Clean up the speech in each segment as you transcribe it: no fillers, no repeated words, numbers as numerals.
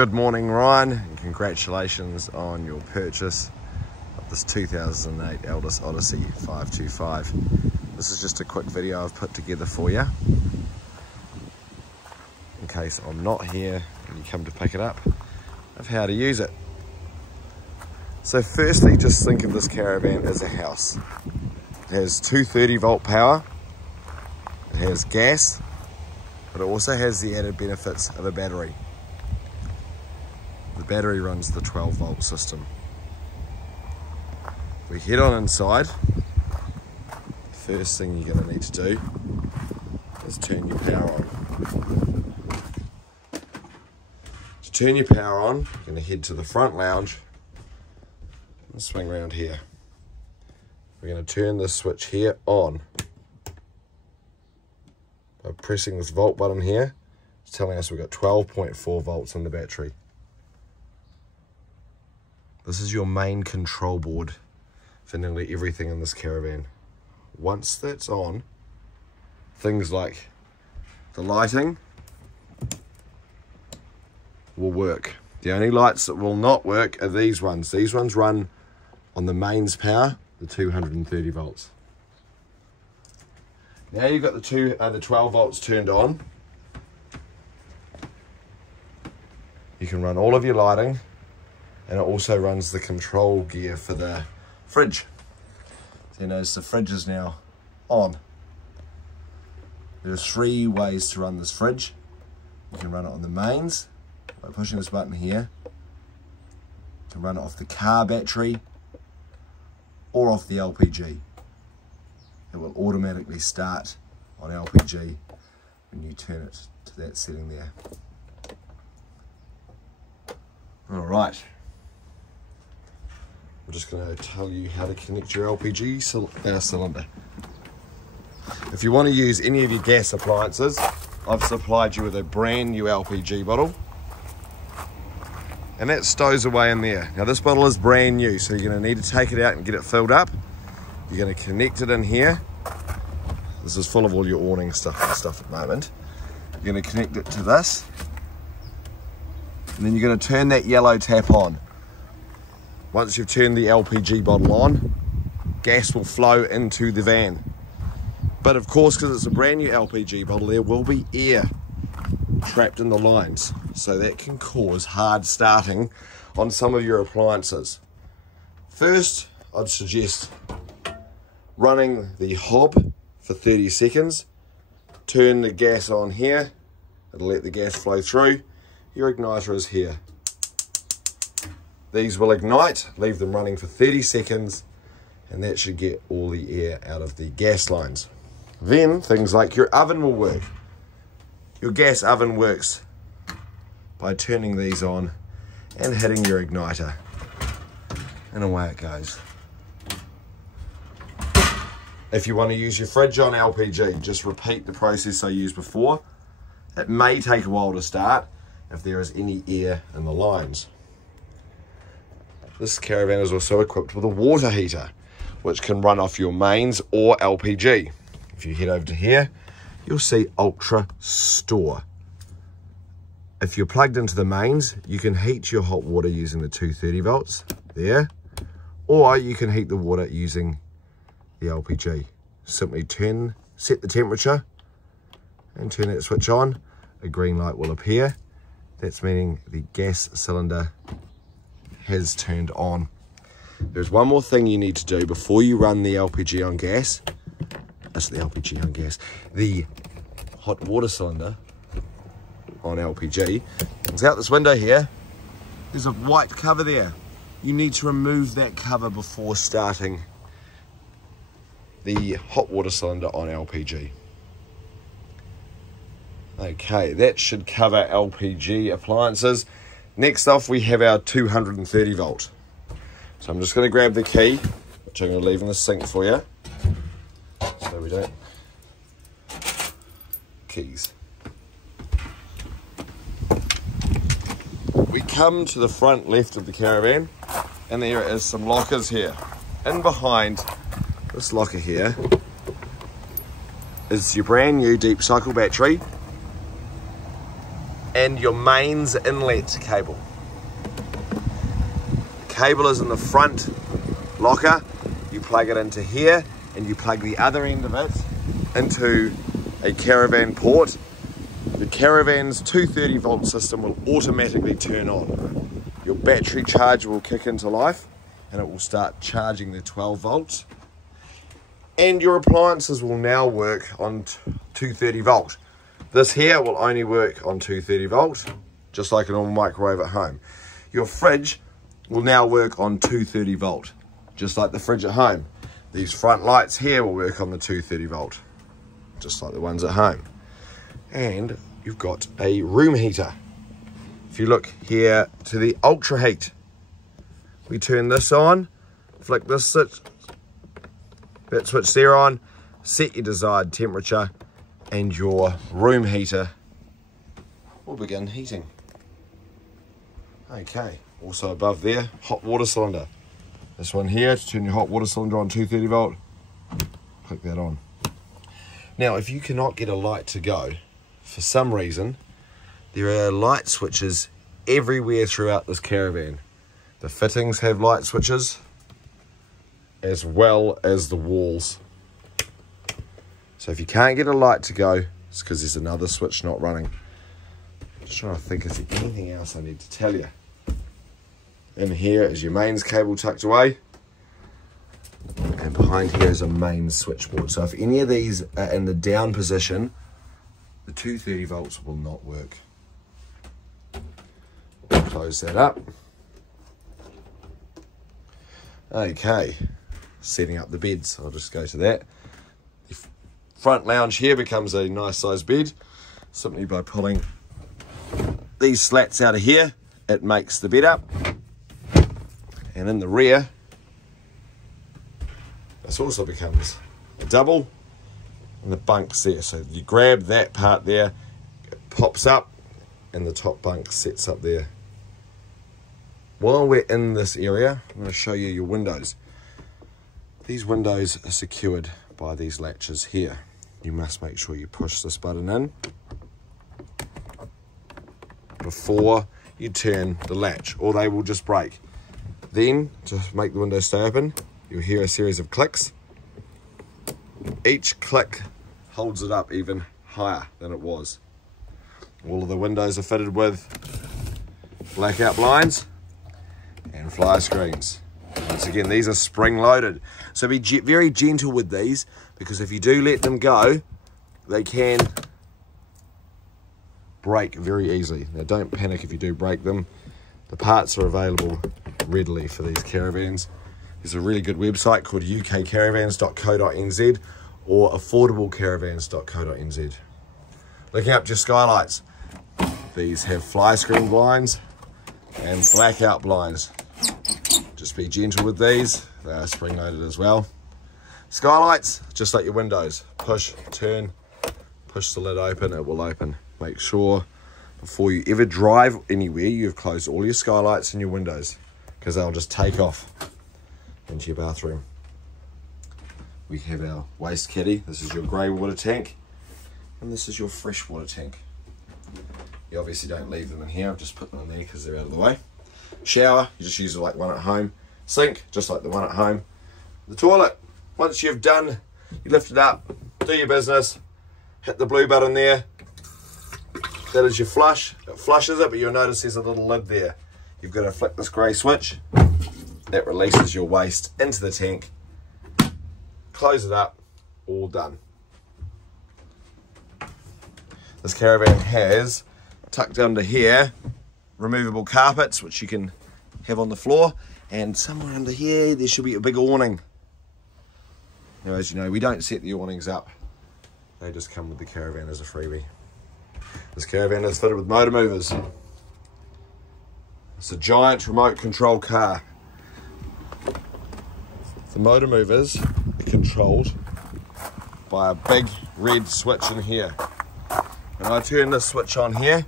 Good morning, Ryan, and congratulations on your purchase of this 2008 Elddis Odyssey 525. This is just a quick video I've put together for you in case I'm not here and you come to pick it up, of how to use it. So firstly, just think of this caravan as a house. It has 230 volt power, it has gas, but it also has the added benefits of a battery. The battery runs the 12 volt system. We head on inside. The first thing you're going to need to do is turn your power on. To turn your power on, you're going to head to the front lounge and swing around here. We're going to turn this switch here on by pressing this volt button here. It's telling us we've got 12.4 volts in the battery. This is your main control board for nearly everything in this caravan. Once that's on, things like the lighting will work. The only lights that will not work are these ones. These ones run on the mains power, the 230 volts. Now you've got the 12 volts turned on, you can run all of your lighting, and it also runs the control gear for the fridge. So you notice the fridge is now on. There are 3 ways to run this fridge. You can run it on the mains by pushing this button here. You can run it off the car battery or off the LPG. It will automatically start on LPG when you turn it to that setting there. All right. I'm just going to tell you how to connect your LPG cylinder. If you want to use any of your gas appliances, I've supplied you with a brand new LPG bottle. And that stows away in there. Now this bottle is brand new, so you're going to need to take it out and get it filled up. You're going to connect it in here. This is full of all your awning stuff and stuff at the moment. You're going to connect it to this. And then you're going to turn that yellow tap on. Once you've turned the LPG bottle on, gas will flow into the van. But of course, because it's a brand new LPG bottle, there will be air trapped in the lines. So that can cause hard starting on some of your appliances. First, I'd suggest running the hob for 30 seconds. Turn the gas on here. It'll let the gas flow through. Your igniter is here. These will ignite, leave them running for 30 seconds, and that should get all the air out of the gas lines. Then things like your oven will work. Your gas oven works by turning these on and hitting your igniter, and away it goes. If you want to use your fridge on LPG, just repeat the process I used before. It may take a while to start if there is any air in the lines. This caravan is also equipped with a water heater, which can run off your mains or LPG. If you head over to here, you'll see Ultra Store. If you're plugged into the mains, you can heat your hot water using the 230 volts there, or you can heat the water using the LPG. Simply set the temperature and turn that switch on. A green light will appear. That's meaning the gas cylinder has turned on. There's one more thing you need to do before you run the LPG on gas. That's the LPG on gas. The hot water cylinder on LPG comes out this window here. There's a white cover there. You need to remove that cover before starting the hot water cylinder on LPG. Okay, that should cover LPG appliances. Next off, we have our 230 volt. So I'm just going to grab the key, which I'm going to leave in the sink for you, so we don't... Keys. We come to the front left of the caravan, and there is some lockers here. In behind this locker here is your brand new deep cycle battery. and your mains inlet cable. The cable is in the front locker. You plug it into here and you plug the other end of it into a caravan port. The caravan's 230 volt system will automatically turn on. Your battery charge will kick into life and it will start charging the 12 volts. And your appliances will now work on 230 volt. This here will only work on 230 volt, just like a normal microwave at home. Your fridge will now work on 230 volt, just like the fridge at home. These front lights here will work on the 230 volt, just like the ones at home. And you've got a room heater. If you look here to the ultra heat, we turn this on, flick this switch, that switch there on, set your desired temperature, and your room heater will begin heating. Okay, also above there, hot water cylinder. This one here, to turn your hot water cylinder on 230 volt, click that on. Now, if you cannot get a light to go, for some reason, there are light switches everywhere throughout this caravan. The fittings have light switches, as well as the walls. So if you can't get a light to go, it's because there's another switch not running. Just trying to think, is there anything else I need to tell you? In here is your mains cable tucked away. And behind here is a mains switchboard. So if any of these are in the down position, the 230 volts will not work. We'll close that up. Okay, setting up the beds. I'll just go to that. The front lounge here becomes a nice sized bed, simply by pulling these slats out of here. It makes the bed up. And in the rear, this also becomes a double, and the bunk's there. So you grab that part there, it pops up, and the top bunk sits up there. While we're in this area, I'm going to show you your windows. These windows are secured by these latches here. You must make sure you push this button in before you turn the latch, or they will just break. Then, to make the window stay open, you'll hear a series of clicks. Each click holds it up even higher than it was. All of the windows are fitted with blackout blinds and fly screens. Once again, these are spring loaded. So be very gentle with these, because if you do let them go, they can break very easily. Now don't panic if you do break them. The parts are available readily for these caravans. There's a really good website called ukcaravans.co.nz or affordablecaravans.co.nz. Looking up your skylights. These have fly screen blinds and blackout blinds. Just be gentle with these. They are spring loaded as well. Skylights, just like your windows. Push, turn, push the lid open, it will open. Make sure before you ever drive anywhere, you've closed all your skylights and your windows, because they'll just take off into your bathroom. We have our waste caddy. This is your grey water tank, and this is your fresh water tank. You obviously don't leave them in here. I've just put them in there because they're out of the way. Shower, you just use it like one at home. Sink, just like the one at home. The toilet, once you've done, you lift it up, do your business, hit the blue button there. That is your flush. It flushes it, but you'll notice there's a little lid there. You've got to flick this grey switch. That releases your waste into the tank. Close it up, all done. This caravan has, tucked under here, removable carpets, which you can have on the floor, and somewhere under here there should be a big awning. Now, as you know, we don't set the awnings up. They just come with the caravan as a freebie. This caravan is fitted with motor movers. It's a giant remote control car. The motor movers are controlled by a big red switch in here. When I turn this switch on here,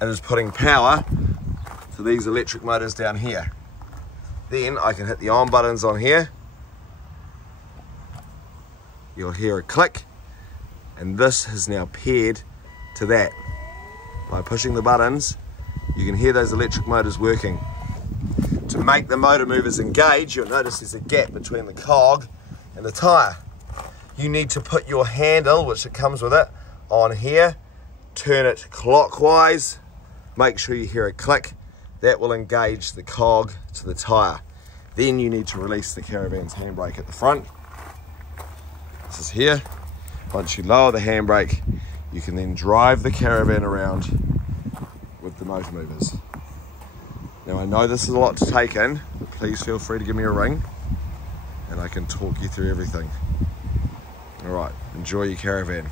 it is putting power to these electric motors down here. Then I can hit the on buttons on here. You'll hear a click, and this is now paired to that. by pushing the buttons, you can hear those electric motors working. To make the motor movers engage, you'll notice there's a gap between the cog and the tyre. You need to put your handle, which it comes with it, on here, turn it clockwise, make sure you hear a click. That will engage the cog to the tyre. Then you need to release the caravan's handbrake at the front. This is here. Once you lower the handbrake, you can then drive the caravan around with the motor movers. Now I know this is a lot to take in, but please feel free to give me a ring and I can talk you through everything. All right, enjoy your caravan.